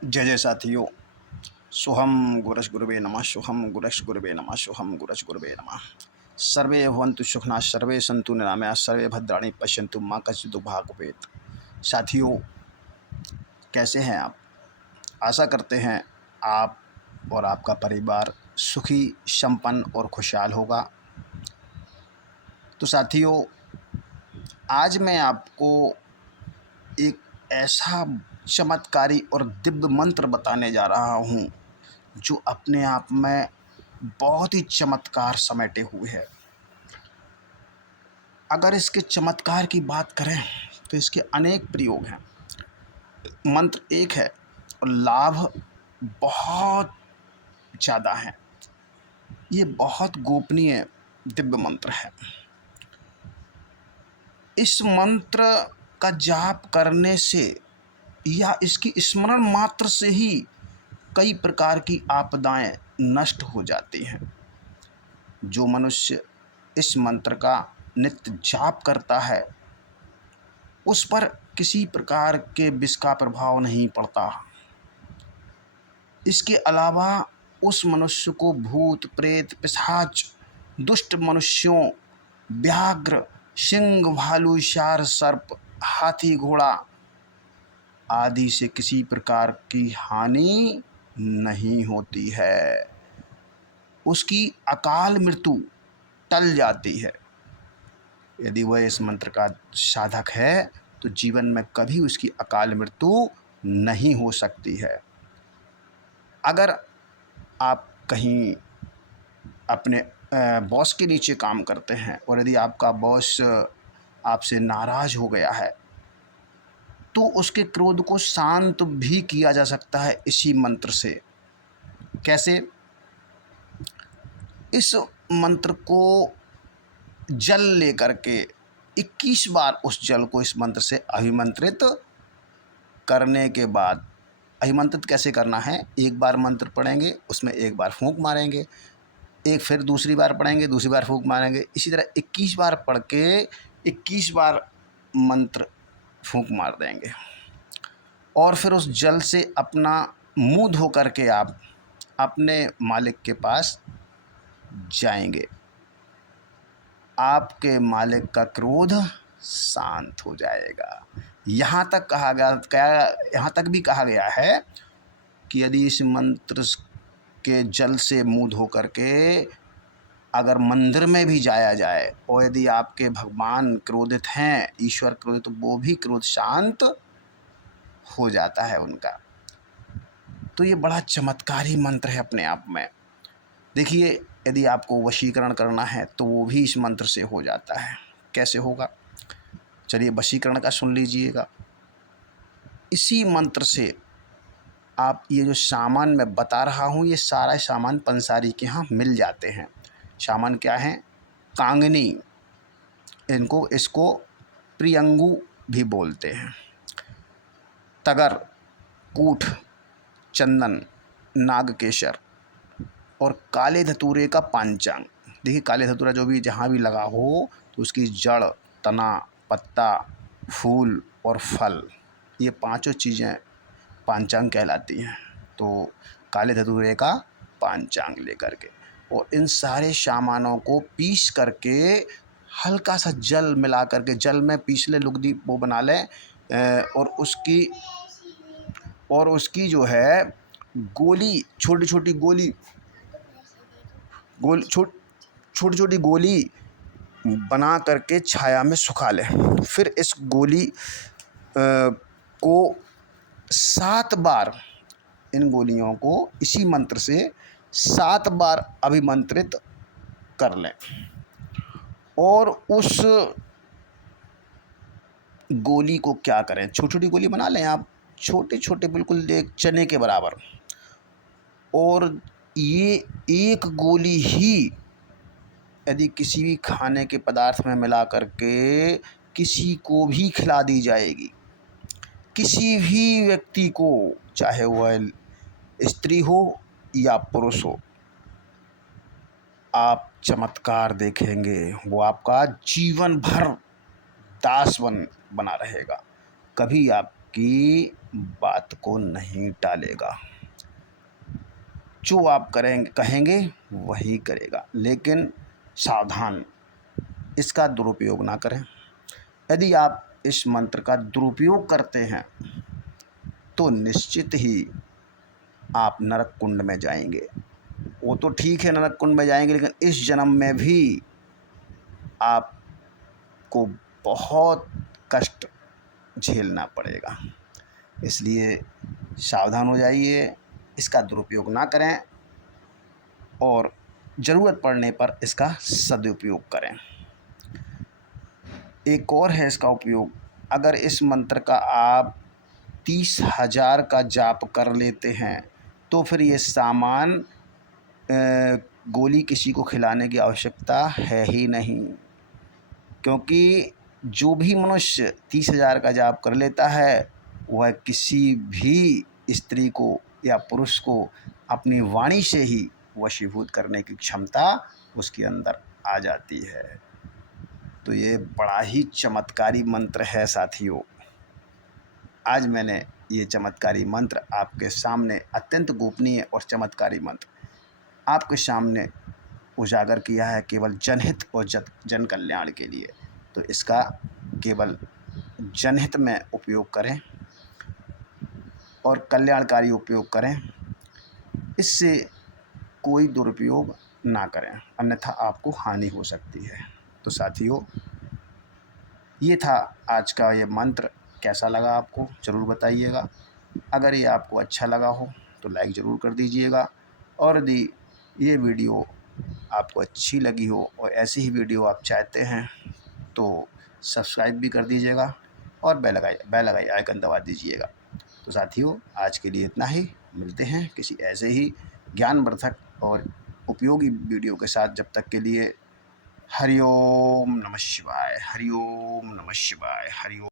जय जय साथियों। सोहम गुरश गुरुवे नमः। सोहम गुरश गुरुवे नमः। सोहम गुरश गुरुवे नमः। सर्वे भवन्तु सुखिनः, सर्वे सन्तु निरामयाः, सर्वे भद्राणि पश्यन्तु माँ कश्चित् दुर्भाग् भवेत्। साथियों, कैसे हैं आप? आशा करते हैं आप और आपका परिवार सुखी, संपन्न और खुशहाल होगा। तो साथियों, आज मैं आपको एक ऐसा चमत्कारी और दिव्य मंत्र बताने जा रहा हूँ जो अपने आप में बहुत ही चमत्कार समेटे हुए है। अगर इसके चमत्कार की बात करें तो इसके अनेक प्रयोग हैं। मंत्र एक है और लाभ बहुत ज़्यादा हैं। ये बहुत गोपनीय दिव्य मंत्र है। इस मंत्र का जाप करने से या इसकी स्मरण मात्र से ही कई प्रकार की आपदाएं नष्ट हो जाती हैं। जो मनुष्य इस मंत्र का नित्य जाप करता है उस पर किसी प्रकार के विष का प्रभाव नहीं पड़ता। इसके अलावा उस मनुष्य को भूत प्रेत पिशाच दुष्ट मनुष्यों व्याघ्र सिंह भालू शार सर्प हाथी घोड़ा आदि से किसी प्रकार की हानि नहीं होती है। उसकी अकाल मृत्यु टल जाती है। यदि वह इस मंत्र का साधक है तो जीवन में कभी उसकी अकाल मृत्यु नहीं हो सकती है। अगर आप कहीं अपने बॉस के नीचे काम करते हैं और यदि आपका बॉस आपसे नाराज़ हो गया है तो उसके क्रोध को शांत भी किया जा सकता है इसी मंत्र से। कैसे? इस मंत्र को जल लेकर के 21 बार उस जल को इस मंत्र से अभिमंत्रित करने के बाद, अभिमंत्रित कैसे करना है? एक बार मंत्र पढ़ेंगे, उसमें एक बार फूंक मारेंगे, एक फिर दूसरी बार पढ़ेंगे, दूसरी बार फूंक मारेंगे, इसी तरह 21 बार पढ़ के 21 बार मंत्र फूंक मार देंगे और फिर उस जल से अपना मुंह धो करके आप अपने मालिक के पास जाएंगे। आपके मालिक का क्रोध शांत हो जाएगा। यहाँ तक कहा गया, यहाँ तक भी कहा गया है कि यदि इस मंत्र के जल से मुंह धो करके अगर मंदिर में भी जाया जाए और यदि आपके भगवान क्रोधित हैं, ईश्वर क्रोधित, तो वो भी क्रोध शांत हो जाता है उनका। तो ये बड़ा चमत्कारी मंत्र है अपने आप में। देखिए, यदि आपको वशीकरण करना है तो वो भी इस मंत्र से हो जाता है। कैसे होगा? चलिए वशीकरण का सुन लीजिएगा। इसी मंत्र से आप ये जो सामान मैं बता रहा हूँ, ये सारा सामान पंसारी के यहाँ मिल जाते हैं। सामान क्या है? कांगनी, इसको प्रियंगू भी बोलते हैं, तगर, कूठ, चंदन, नागकेशर और काले धतूरे का पांचांग। देखिए, काले धतूरा जो भी जहाँ भी लगा हो तो उसकी जड़, तना, पत्ता, फूल और फल, ये पांचों चीज़ें पांचांग कहलाती हैं। तो काले धतूरे का पांचांग लेकर के और इन सारे सामानों को पीस करके हल्का सा जल मिला करके, जल में पीस ले, लुगदी वो बना लें और उसकी जो है गोली, छोटी छोटी गोली, छोटी छोटी गोली बना करके छाया में सुखा लें। फिर इस गोली को 7 बार, इन गोलियों को इसी मंत्र से 7 बार अभिमंत्रित कर लें और उस गोली को क्या करें, छोटी छोटी गोली बना लें आप, छोटे छोटे बिल्कुल एक चने के बराबर, और ये एक गोली ही यदि किसी भी खाने के पदार्थ में मिला करके किसी को भी खिला दी जाएगी, किसी भी व्यक्ति को, चाहे वह स्त्री हो या पुरुष हो, आप चमत्कार देखेंगे। वो आपका जीवन भर दास बना रहेगा। कभी आपकी बात को नहीं टालेगा। जो आप कहेंगे वही करेगा, लेकिन सावधान, इसका दुरुपयोग ना करें। यदि आप इस मंत्र का दुरुपयोग करते हैं तो निश्चित ही आप नरक कुंड में जाएंगे। वो तो ठीक है, नरक कुंड में जाएंगे, लेकिन इस जन्म में भी आपको बहुत कष्ट झेलना पड़ेगा। इसलिए सावधान हो जाइए, इसका दुरुपयोग ना करें और ज़रूरत पड़ने पर इसका सदुपयोग करें। एक और है इसका उपयोग, अगर इस मंत्र का आप 30,000 का जाप कर लेते हैं तो फिर ये सामान गोली किसी को खिलाने की आवश्यकता है ही नहीं, क्योंकि जो भी मनुष्य 30,000 का जाप कर लेता है वह किसी भी स्त्री को या पुरुष को अपनी वाणी से ही वशीभूत करने की क्षमता उसके अंदर आ जाती है। तो ये बड़ा ही चमत्कारी मंत्र है साथियों। आज मैंने ये चमत्कारी मंत्र आपके सामने, अत्यंत गोपनीय और चमत्कारी मंत्र आपके सामने उजागर किया है, केवल जनहित और जन कल्याण के लिए। तो इसका केवल जनहित में उपयोग करें और कल्याणकारी उपयोग करें, इससे कोई दुरुपयोग ना करें, अन्यथा आपको हानि हो सकती है। तो साथियों, ये था आज का ये मंत्र। कैसा लगा आपको ज़रूर बताइएगा। अगर ये आपको अच्छा लगा हो तो लाइक ज़रूर कर दीजिएगा, और यदि ये वीडियो आपको अच्छी लगी हो और ऐसी ही वीडियो आप चाहते हैं तो सब्सक्राइब भी कर दीजिएगा और बेल आइकन दबा दीजिएगा। तो साथियों, आज के लिए इतना ही। मिलते हैं किसी ऐसे ही ज्ञानवर्धक और उपयोगी वीडियो के साथ। जब तक के लिए हरि ओम नमः शिवाय, हरि ओम नमः शिवाय, हरि ओम।